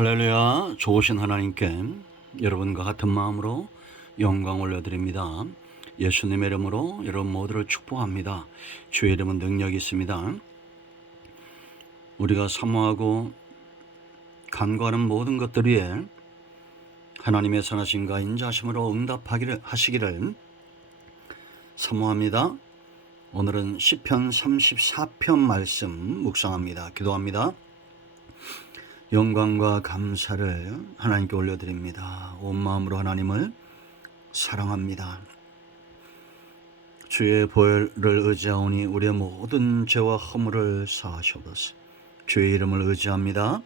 할렐루야. 좋으신 하나님께 여러분과 같은 마음으로 영광 올려드립니다. 예수님의 이름으로 여러분 모두를 축복합니다. 주의 이름은 능력이 있습니다. 우리가 사모하고 간구하는 모든 것들 위에 하나님의 선하심과 인자하심으로 하시기를 사모합니다. 오늘은 시편 34편 말씀 묵상합니다. 기도합니다. 영광과 감사를 하나님께 올려드립니다. 온 마음으로 하나님을 사랑합니다. 주의 보혈을 의지하오니 우리의 모든 죄와 허물을 사하시옵소서. 주의 이름을 의지합니다.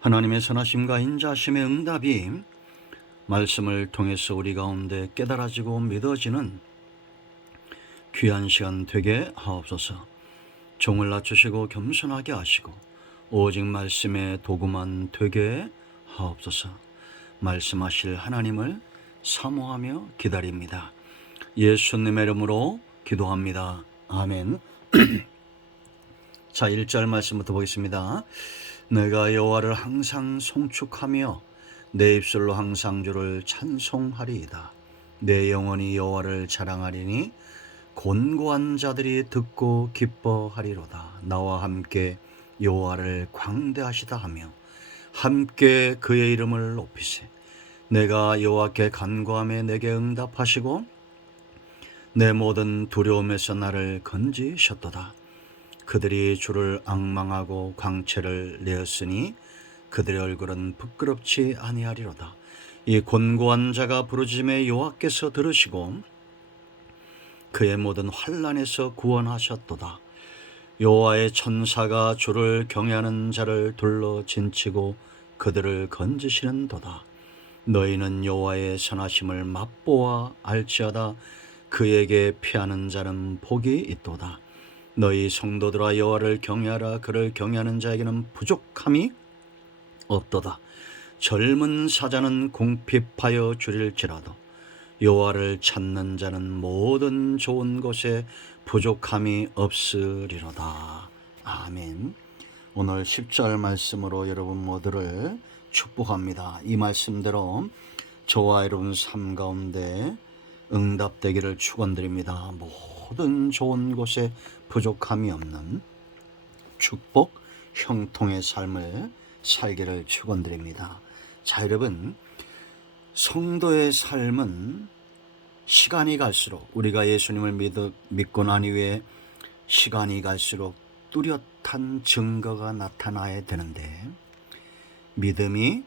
하나님의 선하심과 인자하심의 응답이 말씀을 통해서 우리 가운데 깨달아지고 믿어지는 귀한 시간 되게 하옵소서. 종을 낮추시고 겸손하게 하시고 오직 말씀의 도구만 되게 하옵소서. 말씀하실 하나님을 사모하며 기다립니다. 예수님의 이름으로 기도합니다. 아멘. 자, 1절 말씀부터 보겠습니다. 내가 여호와를 항상 송축하며 내 입술로 항상 주를 찬송하리이다. 내 영혼이 여호와를 자랑하리니 곤고한 자들이 듣고 기뻐하리로다. 나와 함께 여호와를 광대하시다 하며 함께 그의 이름을 높이세. 내가 여호와께 간구하며 내게 응답하시고 내 모든 두려움에서 나를 건지셨도다. 그들이 주를 앙망하고 광채를 내었으니 그들의 얼굴은 부끄럽지 아니하리로다. 이 곤고한 자가 부르짖음에 여호와께서 들으시고 그의 모든 환난에서 구원하셨도다. 여호와의 천사가 주를 경외하는 자를 둘러 진치고 그들을 건지시는도다. 너희는 여호와의 선하심을 맛보아 알지어다. 그에게 피하는 자는 복이 있도다. 너희 성도들아 여호와를 경외하라. 그를 경외하는 자에게는 부족함이 없도다. 젊은 사자는 궁핍하여 줄일지라도 여호와를 찾는 자는 모든 좋은 곳에 부족함이 없으리로다. 아멘. 오늘 10절 말씀으로 여러분 모두를 축복합니다. 이 말씀대로 저와 여러분 삶 가운데 응답되기를 축원드립니다. 모든 좋은 곳에 부족함이 없는 축복, 형통의 삶을 살기를 축원드립니다. 자, 여러분, 성도의 삶은 시간이 갈수록 우리가 예수님을 믿고 난 이후에 시간이 갈수록 뚜렷한 증거가 나타나야 되는데 믿음이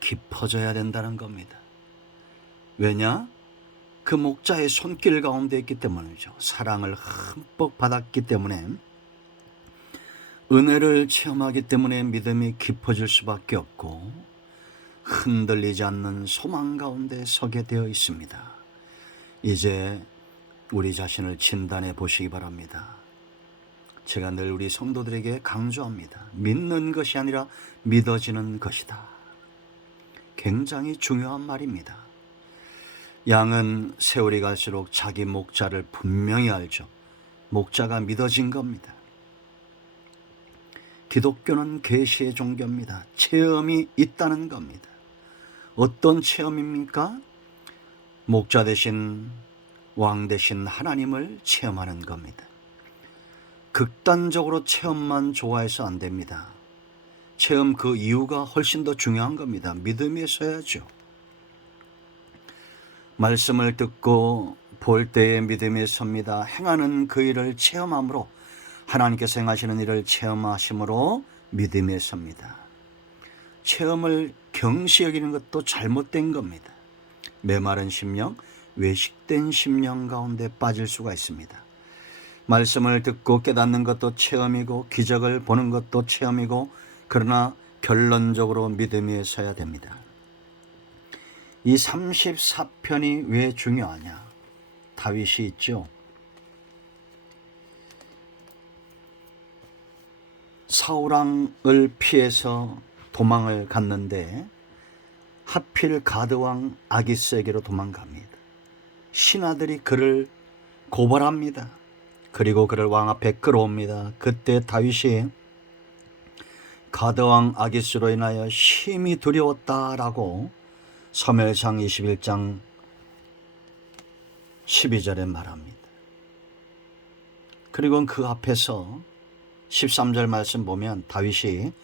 깊어져야 된다는 겁니다. 왜냐? 그 목자의 손길 가운데 있기 때문이죠. 사랑을 흠뻑 받았기 때문에 은혜를 체험하기 때문에 믿음이 깊어질 수밖에 없고 흔들리지 않는 소망 가운데 서게 되어 있습니다. 이제 우리 자신을 진단해 보시기 바랍니다. 제가 늘 우리 성도들에게 강조합니다. 믿는 것이 아니라 믿어지는 것이다. 굉장히 중요한 말입니다. 양은 세월이 갈수록 자기 목자를 분명히 알죠. 목자가 믿어진 겁니다. 기독교는 계시의 종교입니다. 체험이 있다는 겁니다. 어떤 체험입니까? 목자 대신 왕 대신 하나님을 체험하는 겁니다. 극단적으로 체험만 좋아해서 안 됩니다. 체험 그 이유가 훨씬 더 중요한 겁니다. 믿음에 서야죠. 말씀을 듣고 볼 때에 믿음에 섭니다. 행하는 그 일을 체험함으로 하나님께서 행하시는 일을 체험하심으로 믿음에 섭니다. 체험을 경시 여기는 것도 잘못된 겁니다. 메마른 심령, 외식된 심령 가운데 빠질 수가 있습니다. 말씀을 듣고 깨닫는 것도 체험이고 기적을 보는 것도 체험이고 그러나 결론적으로 믿음에 서야 됩니다. 이 34편이 왜 중요하냐? 다윗이 있죠. 사울왕을 피해서 도망을 갔는데 하필 가드왕 아기스에게로 도망갑니다. 신하들이 그를 고발합니다. 그리고 그를 왕 앞에 끌어옵니다. 그때 다윗이 가드왕 아기스로 인하여 심히 두려웠다라고 사무엘상 21장 12절에 말합니다. 그리고 그 앞에서 13절 말씀 보면 다윗이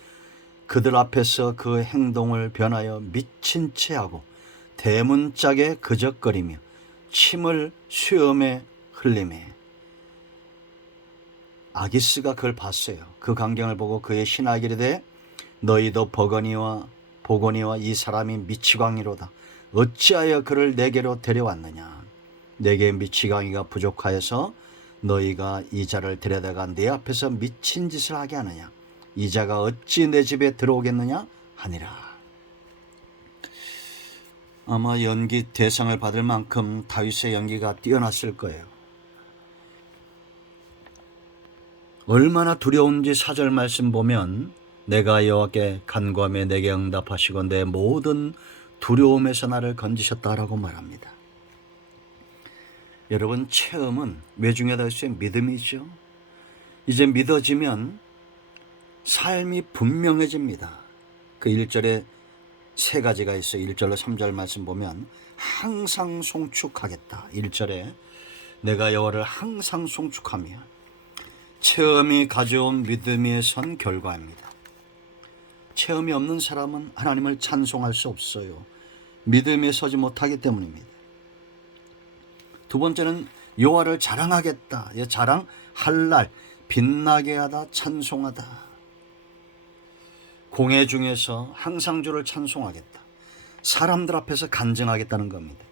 그들 앞에서 그 행동을 변하여 미친 채하고 대문짝에 그적거리며 침을 수염에 흘리매 아기스가 그걸 봤어요. 그 광경을 보고 그의 신하에게 이르되 너희도 보거니와 이 사람이 미치광이로다. 어찌하여 그를 내게로 데려왔느냐. 내게 미치광이가 부족하여서 너희가 이 자를 데려다가 내 앞에서 미친 짓을 하게 하느냐. 이 자가 어찌 내 집에 들어오겠느냐 하니라. 아마 연기 대상을 받을 만큼 다윗의 연기가 뛰어났을 거예요. 얼마나 두려운지 4절 말씀 보면 내가 여호와께 간구하며 내게 응답하시고 내 모든 두려움에서 나를 건지셨다라고 말합니다. 여러분, 체험은 왜 중요하다 했어요? 믿음이죠. 이제 믿어지면 삶이 분명해집니다. 그 1절에 세 가지가 있어요. 1절로 3절 말씀 보면 항상 송축하겠다. 1절에 내가 여호와를 항상 송축하며 체험이 가져온 믿음에 선 결과입니다. 체험이 없는 사람은 하나님을 찬송할 수 없어요. 믿음에 서지 못하기 때문입니다. 두 번째는 여호와를 자랑하겠다. 자랑할 날 빛나게 하다, 찬송하다. 공회 중에서 항상 주를 찬송하겠다. 사람들 앞에서 간증하겠다는 겁니다.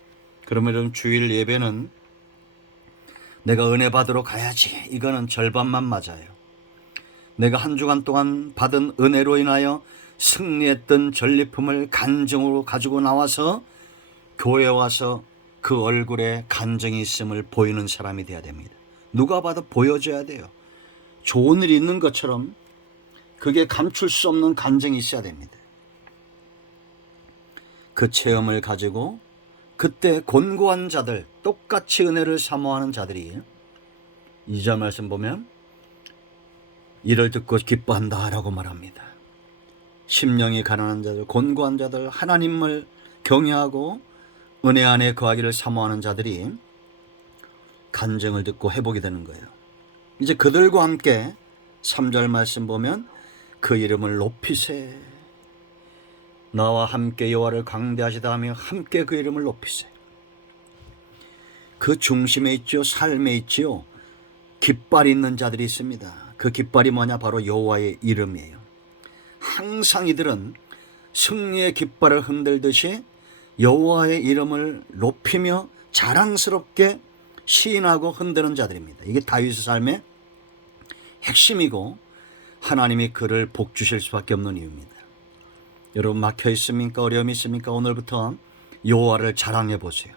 그러면 주일 예배는 내가 은혜 받으러 가야지. 이거는 절반만 맞아요. 내가 한 주간 동안 받은 은혜로 인하여 승리했던 전리품을 간증으로 가지고 나와서 교회에 와서 그 얼굴에 간증이 있음을 보이는 사람이 돼야 됩니다. 누가 봐도 보여줘야 돼요. 좋은 일이 있는 것처럼 그게 감출 수 없는 간증이 있어야 됩니다. 그 체험을 가지고 그때 곤고한 자들, 똑같이 은혜를 사모하는 자들이 2절 말씀 보면 이를 듣고 기뻐한다라고 말합니다. 심령이 가난한 자들, 곤고한 자들, 하나님을 경외하고 은혜 안에 거하기를 사모하는 자들이 간증을 듣고 회복이 되는 거예요. 이제 그들과 함께 3절 말씀 보면 그 이름을 높이세. 나와 함께 여호와를 강대하시다 하며 함께 그 이름을 높이세. 그 중심에 있죠. 삶에 있죠. 깃발이 있는 자들이 있습니다. 그 깃발이 뭐냐? 바로 여호와의 이름이에요. 항상 이들은 승리의 깃발을 흔들듯이 여호와의 이름을 높이며 자랑스럽게 시인하고 흔드는 자들입니다. 이게 다윗의 삶의 핵심이고 하나님이 그를 복 주실 수밖에 없는 이유입니다. 여러분, 막혀 있습니까? 어려움이 있습니까? 오늘부터 여호와를 자랑해 보세요.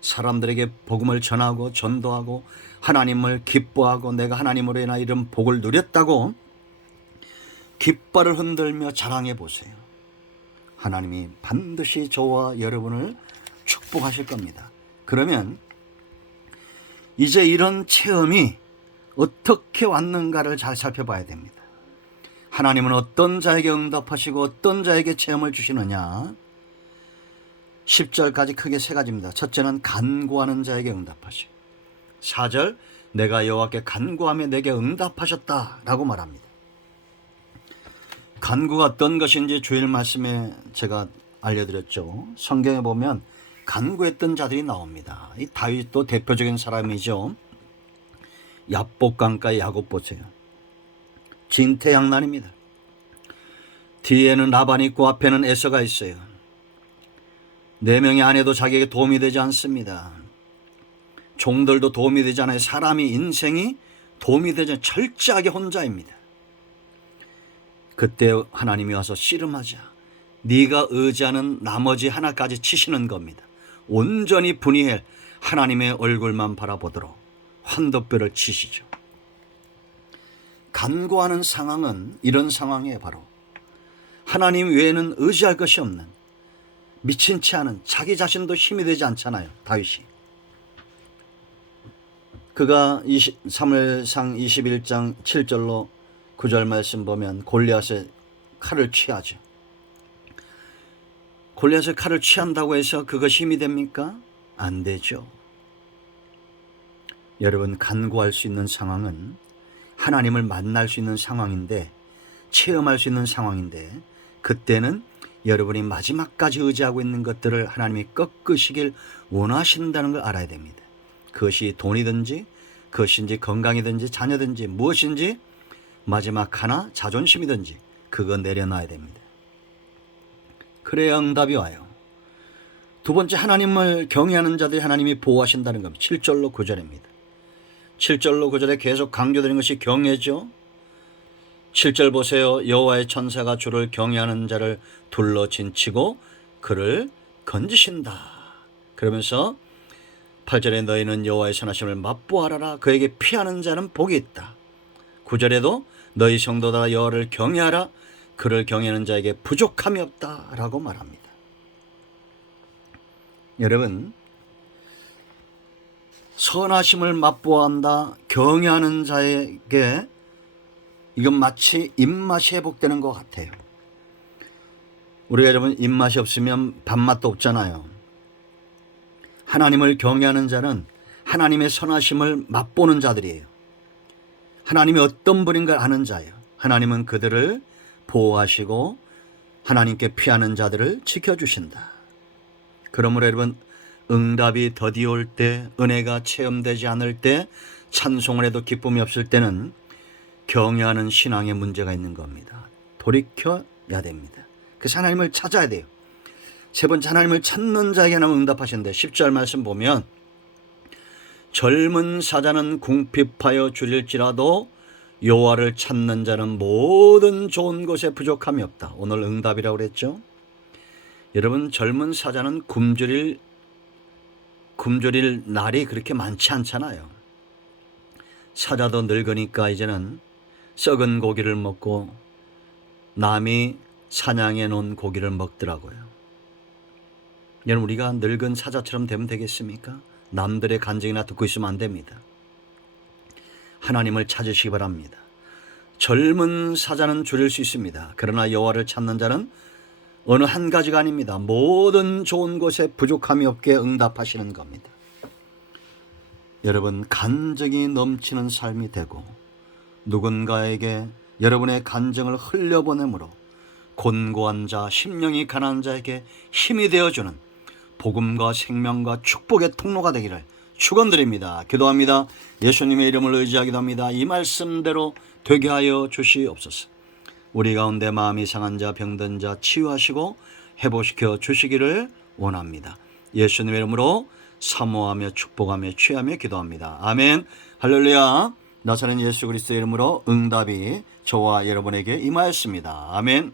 사람들에게 복음을 전하고 전도하고 하나님을 기뻐하고 내가 하나님으로 인하여 이런 복을 누렸다고 깃발을 흔들며 자랑해 보세요. 하나님이 반드시 저와 여러분을 축복하실 겁니다. 그러면 이제 이런 체험이 어떻게 왔는가를 잘 살펴봐야 됩니다. 하나님은 어떤 자에게 응답하시고 어떤 자에게 체험을 주시느냐. 10절까지 크게 세 가지입니다. 첫째는 간구하는 자에게 응답하시고, 4절 내가 여호와께 간구하며 내게 응답하셨다라고 말합니다. 간구가 어떤 것인지 주일 말씀에 제가 알려드렸죠. 성경에 보면 간구했던 자들이 나옵니다. 이 다윗도 대표적인 사람이죠. 야복강가의 야곱 보세요. 진퇴양난입니다. 뒤에는 라반이 있고 앞에는 에서가 있어요. 4명의 아내도 자기에게 도움이 되지 않습니다. 종들도 도움이 되지 않아요. 사람이 인생이 도움이 되지 않아요. 철저하게 혼자입니다. 그때 하나님이 와서 씨름하자. 네가 의지하는 나머지 하나까지 치시는 겁니다. 온전히 분이엘 하나님의 얼굴만 바라보도록 환도뼈를 치시죠. 간구하는 상황은 이런 상황이에요. 바로 하나님 외에는 의지할 것이 없는, 미친 채 하는, 자기 자신도 힘이 되지 않잖아요. 다윗이. 그가 사무엘상 21장 7절로 9절 말씀 보면 골리앗의 칼을 취하죠. 골리앗의 칼을 취한다고 해서 그것이 힘이 됩니까? 안 되죠. 여러분, 간구할 수 있는 상황은 하나님을 만날 수 있는 상황인데, 체험할 수 있는 상황인데, 그때는 여러분이 마지막까지 의지하고 있는 것들을 하나님이 꺾으시길 원하신다는 걸 알아야 됩니다. 그것이 돈이든지, 그것인지 건강이든지 자녀든지 무엇인지, 마지막 하나 자존심이든지 그거 내려놔야 됩니다. 그래야 응답이 와요. 두 번째, 하나님을 경외하는 자들이 하나님이 보호하신다는 겁니다. 7절로 9절입니다. 7절로 9절에 계속 강조되는 것이 경외죠. 7절 보세요. 여호와의 천사가 주를 경외하는 자를 둘러 진치고 그를 건지신다. 그러면서 8절에 너희는 여호와의 선하심을 맛보아라. 그에게 피하는 자는 복이 있다. 9절에도 너희 성도다 여호와를 경외하라. 그를 경외하는 자에게 부족함이 없다 라고 말합니다. 여러분, 선하심을 맛보아한다. 경외하는 자에게 이건 마치 입맛이 회복되는 것 같아요. 우리가 여러분 입맛이 없으면 밥맛도 없잖아요. 하나님을 경외하는 자는 하나님의 선하심을 맛보는 자들이에요. 하나님이 어떤 분인 걸 아는 자예요. 하나님은 그들을 보호하시고 하나님께 피하는 자들을 지켜주신다. 그러므로 여러분, 응답이 더디 올 때, 은혜가 체험되지 않을 때, 찬송을 해도 기쁨이 없을 때는 경외하는 신앙에 문제가 있는 겁니다. 돌이켜야 됩니다. 그래서 하나님을 찾아야 돼요. 세 번째, 하나님을 찾는 자에게는 응답하신대. 10절 말씀 보면 젊은 사자는 궁핍하여 줄일지라도 여호와를 찾는 자는 모든 좋은 것에 부족함이 없다. 오늘 응답이라고 그랬죠. 여러분, 젊은 사자는 굶주릴 날이 그렇게 많지 않잖아요. 사자도 늙으니까 이제는 썩은 고기를 먹고 남이 사냥해 놓은 고기를 먹더라고요. 여러분, 우리가 늙은 사자처럼 되면 되겠습니까? 남들의 간증이나 듣고 있으면 안 됩니다. 하나님을 찾으시기 바랍니다. 젊은 사자는 줄일 수 있습니다. 그러나 여호와를 찾는 자는 어느 한 가지가 아닙니다. 모든 좋은 것에 부족함이 없게 응답하시는 겁니다. 여러분, 간증이 넘치는 삶이 되고 누군가에게 여러분의 간증을 흘려보내므로 곤고한 자, 심령이 가난한 자에게 힘이 되어주는 복음과 생명과 축복의 통로가 되기를 축원드립니다. 기도합니다. 예수님의 이름을 의지하기도 합니다. 이 말씀대로 되게 하여 주시옵소서. 우리 가운데 마음이 상한 자, 병든 자 치유하시고 회복시켜 주시기를 원합니다. 예수님의 이름으로 사모하며 축복하며 취하며 기도합니다. 아멘. 할렐루야. 나사렛 예수 그리스도의 이름으로 응답이 저와 여러분에게 임하였습니다. 아멘.